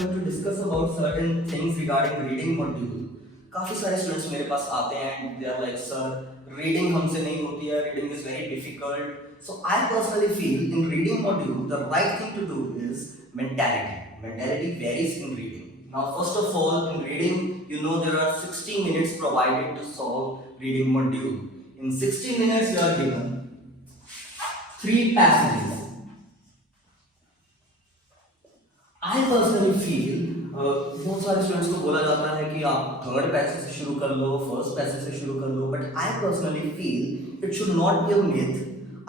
going to discuss about certain things regarding reading module. काफी सारे students मेरे पास आते हैं and they are like, sir, reading हमसे नहीं होती है, reading is very difficult. So I personally feel in reading module the right thing to do is mentality. Mentality varies in reading. Now first of all, in reading, you know there are 60 minutes provided to solve reading module. In 60 minutes you are given 3 passages. I personally feel बहुत सारे students को बोला जाता है कि आप third passage से शुरू कर लो, फर्स्ट पैसेज से शुरू कर लो, but I personally feel it should not be a myth.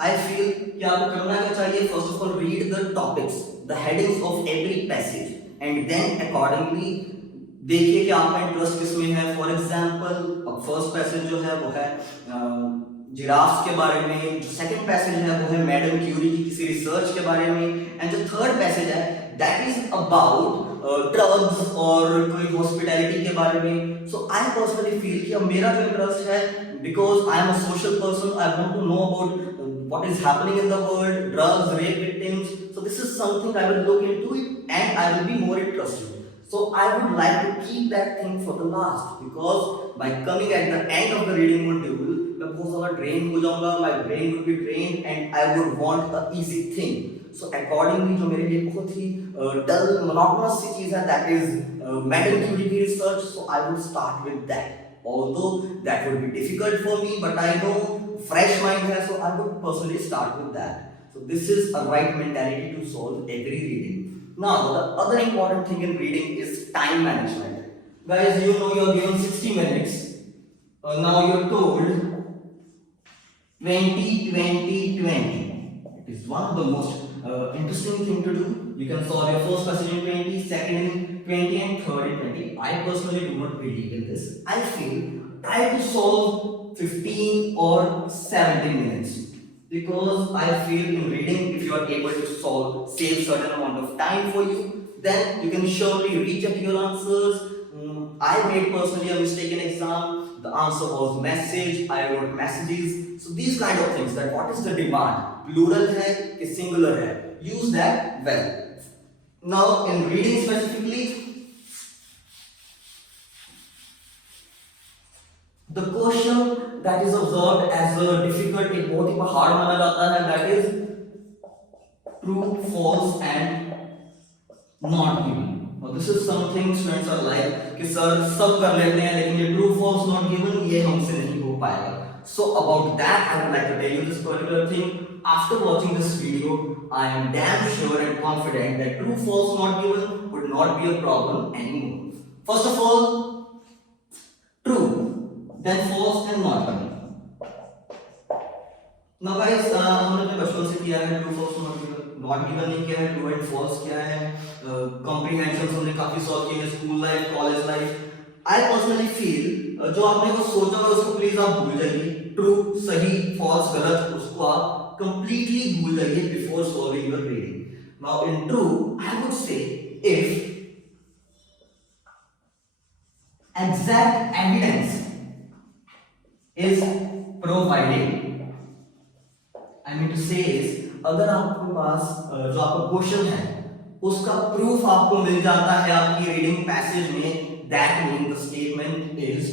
I feel कि आपको करना क्या चाहिए, first of all read the topics, the headings of every passage and then accordingly देखिए कि आपका इंटरेस्ट किसमें है. फॉर एग्जांपल अब फर्स्ट पैसेज जो है वो है जिराफ्स के बारे में, जो सेकंड पैसेज है वो है मैडम क्यूरी की किसी रिसर्च के बारे में, एंड जो थर्ड पैसेज है दैट इज अबाउट ड्रग्स और कोई हॉस्पिटैलिटी के बारे में. सो आई पर्सनली फील कि अब मेरा जो इंटरेस्ट है, because I am a social person, I want to know about what is happening in the world, drugs, rape victims. So this is something I will look into it and I will be more interested. So I would like to keep that thing for the last, because by coming at the end of the reading module, मैं बहुत ज़्यादा drain हो जाऊँगा, my brain will be drained and I would want a easy thing. So accordingly जो मेरे लिए बहुत ही dull, monotonous सी चीज़ है, that is Madam Curie की research. So I will start with that. Although that would be difficult for me, but I know fresh mind है, so I would personally start with that. So this is a right mentality to solve every reading. Now the other important thing in reading is time management. Guys, you know you are given 60 minutes. Now you are told 20, 20, 20. It is one of the most interesting thing to do. You can solve your first passage in 20, second in 20, and third in 20. I personally do not believe in this. I feel try to solve 15 or 17 minutes, because I feel in reading if you are able to save certain amount of time for you, then you can surely recheck your answers. I made personally a mistake in exam. The answer was message. I wrote messages. So these kind of things, that what is the demand, plural है कि singular है, use that well. Now in reading specifically, the question that is observed as a difficult, एक बहुत ही पहाड़ माना जाता है, that is true, false and not given. Now this is something students are like कि सर सब कर लेते हैं लेकिन ये true, false, not given ये हमसे नहीं हो पाएगा. So about that I would like to tell you this particular thing. After watching this video, I am damn sure and confident that true, false, not given would not be a problem anymore. First of all, true, then false and not given. Now guys, हमने अपने बचपन से किया है true, false, not given नहीं किया है, true and false किया है, comprehensions हमने काफी सॉल्व किए हैं, school life, college life. I personally feel जो आपने वो सोचा है उसको प्लीज आप भूल जाइए. ट्रू, सही, फॉल्स, गलत, उसको आप completely भूल जाइए before solving your reading. Now in true, I would say if exact evidence is provided, I mean to say is अगर आपके पास जो आपका क्वेश्चन है उसका प्रूफ आपको मिल जाता है आपकी रीडिंग पैसेज में, that means the statement is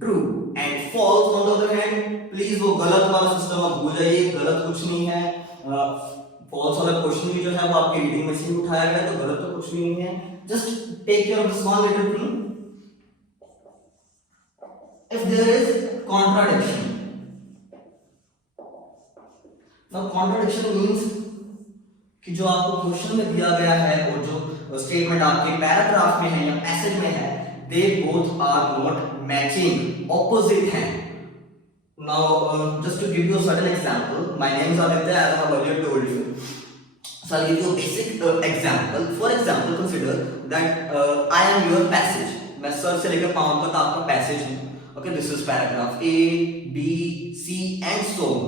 true. And false on the other hand, please वो गलत वाला सिस्टम आप भूल जाइए, गलत कुछ नहीं है. फॉल्स वाला क्वेश्चन भी जो है वो आपकी रीडिंग में से उठाया गया, तो गलत तो कुछ भी नहीं है. Just take care of this one little thing. If there is contradiction, now contradiction means कि जो आपको क्वेश्चन में दिया गया है और जो स्टेटमेंट आपके पैराग्राफ में है या पैसेज में है, they both are not matching, opposite हैं. Now just to give you a certain example, my name is Aditya, as I have earlier told you. So I'll give you a basic example. For example, consider that I am your passage. मैं sir से लेकर पाँव तक आपका passage हूँ. Okay, this is paragraph A, B, C and so on.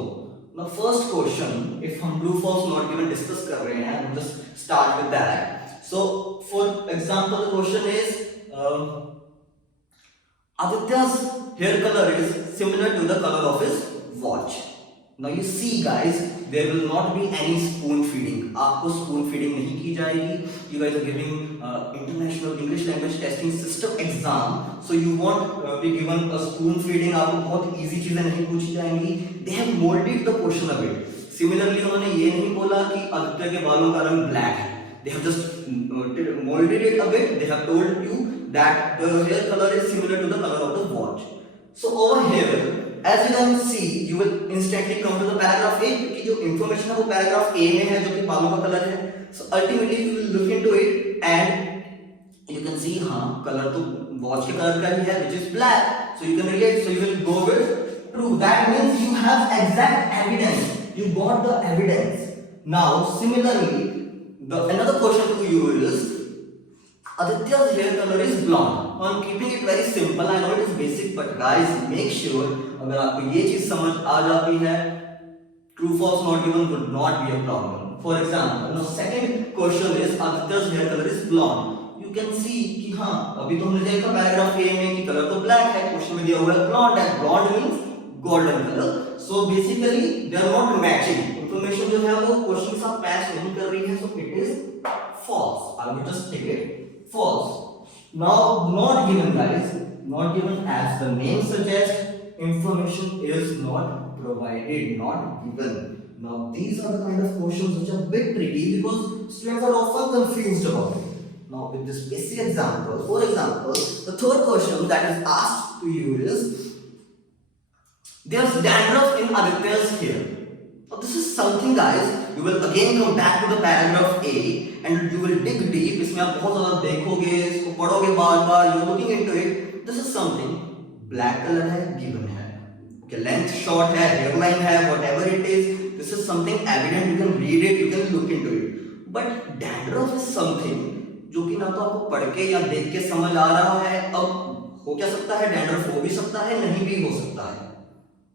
Now first question, if हम true, false, not given discuss कर रहे हैं, we'll just start with that. So for example, the question is Aditya's hair color is similar to the color of his watch. Now you see guys, there will not be any spoon feeding. आपको spoon feeding नहीं की जाएगी. You guys are giving international English language testing system exam, so you won't be given a spoon feeding. आपको बहुत easy चीजें नहीं पूछी जाएंगी. They have molded the question a bit. Similarly उन्होंने ये नहीं बोला कि आदित्य के बालों का रंग black है. They have just molded it a bit. They have told you that the hair color is similar to the color of the watch. So over here, as you can see, you will instantly come to the paragraph A क्योंकि जो information है वो paragraph A में है जो कि बालों का color है. So ultimately you will look into it and you can see हाँ color तो watch के color का ही है which is black. So you can relate. So you will go with true. That means you have exact evidence. You got the evidence. Now similarly, another question to you is Aditya's hair color is blonde. I'm keeping it very simple. I know it is basic, but guys, make sure अगर आपको ये चीज समझ आ जाती है, true false not given would not be a problem. For example, now second question is Aditya's hair color is blonde. You can see कि हाँ अभी तो हमने देखा पैराग्राफ A में कि कलर तो black है, क्वेश्चन में दिया हुआ है blonde है. Blonde means golden color. So basically they are not matching. Information जो है वो क्वेश्चन के साथ मैच नहीं कर रही है, so it is false. I will just take it false. Now not given guys, not given as the name suggests, information is not provided, not given. Now these are the kind of questions which are a bit tricky because students are often confused about it. Now with this basic example, for example, the third question that is asked to you is there's dandruff in Aditya's hair. Now this is something guys, you will again come back to the paragraph A and you will dig deep. इसमें आप बहुत ज़्यादा देखोगे, इसको पढ़ोगे बार-बार, you're looking into it. This is something black color है, given है. Okay, length short है, hairline है, whatever it is. This is something evident. You can read it, you can look into it. But dandruff is something जो कि ना तो आपको पढ़ के या देख के समझ आ रहा है. अब हो क्या सकता है? Dandruff हो भी सकता है, नहीं भी हो सकता है.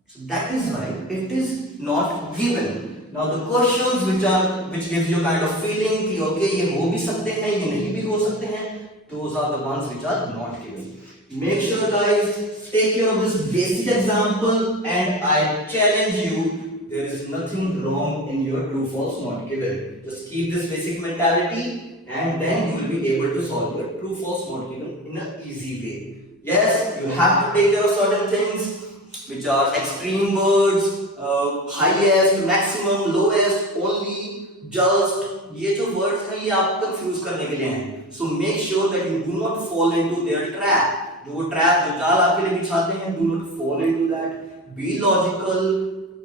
So that is why it is not given. Now the questions which gives you kind of feeling कि okay ये हो भी सकते हैं, ये नहीं भी हो सकते हैं, those are the ones which are not given. Make sure guys take care of this basic example and I challenge you, there is nothing wrong in your true false not given. Just keep this basic mentality and then you will be able to solve your true false not given in an easy way. Yes, you have to take care of certain things which are extreme words, highest, maximum, lowest, only, just. ये जो words हैं ये आपको confuse करने के लिए हैं. So make sure that you do not fall into their trap. जो trap जो जाल आपके लिए बिछाते हैं, do not fall into that. Be logical,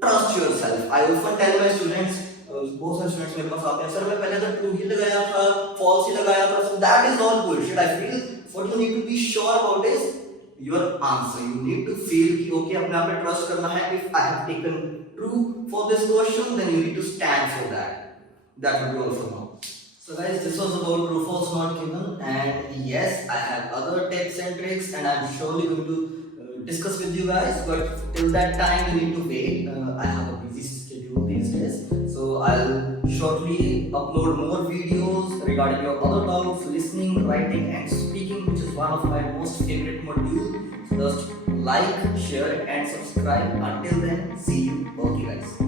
trust yourself. I often tell my students, बहुत सारे students मेरे पास आते हैं, सर मैं पहले तो true ही लगाया था, false ही लगाया था. So that is all bullshit. I feel what you need to be sure about is your answer. You need to feel कि okay अपने आप पे trust करना है. If I have taken true for this question, then you need to stand for that. That would be all for now. So guys, this was about true false not given, and yes, I have other tips and tricks, and I'm surely going to discuss with you guys. But till that time, you need to wait. I have a busy schedule these days, so I'll shortly upload more videos regarding your other topics, listening, writing, and speaking, which is one of my most favorite modules. So just like, share, and subscribe. Until then, see you. Okay, guys.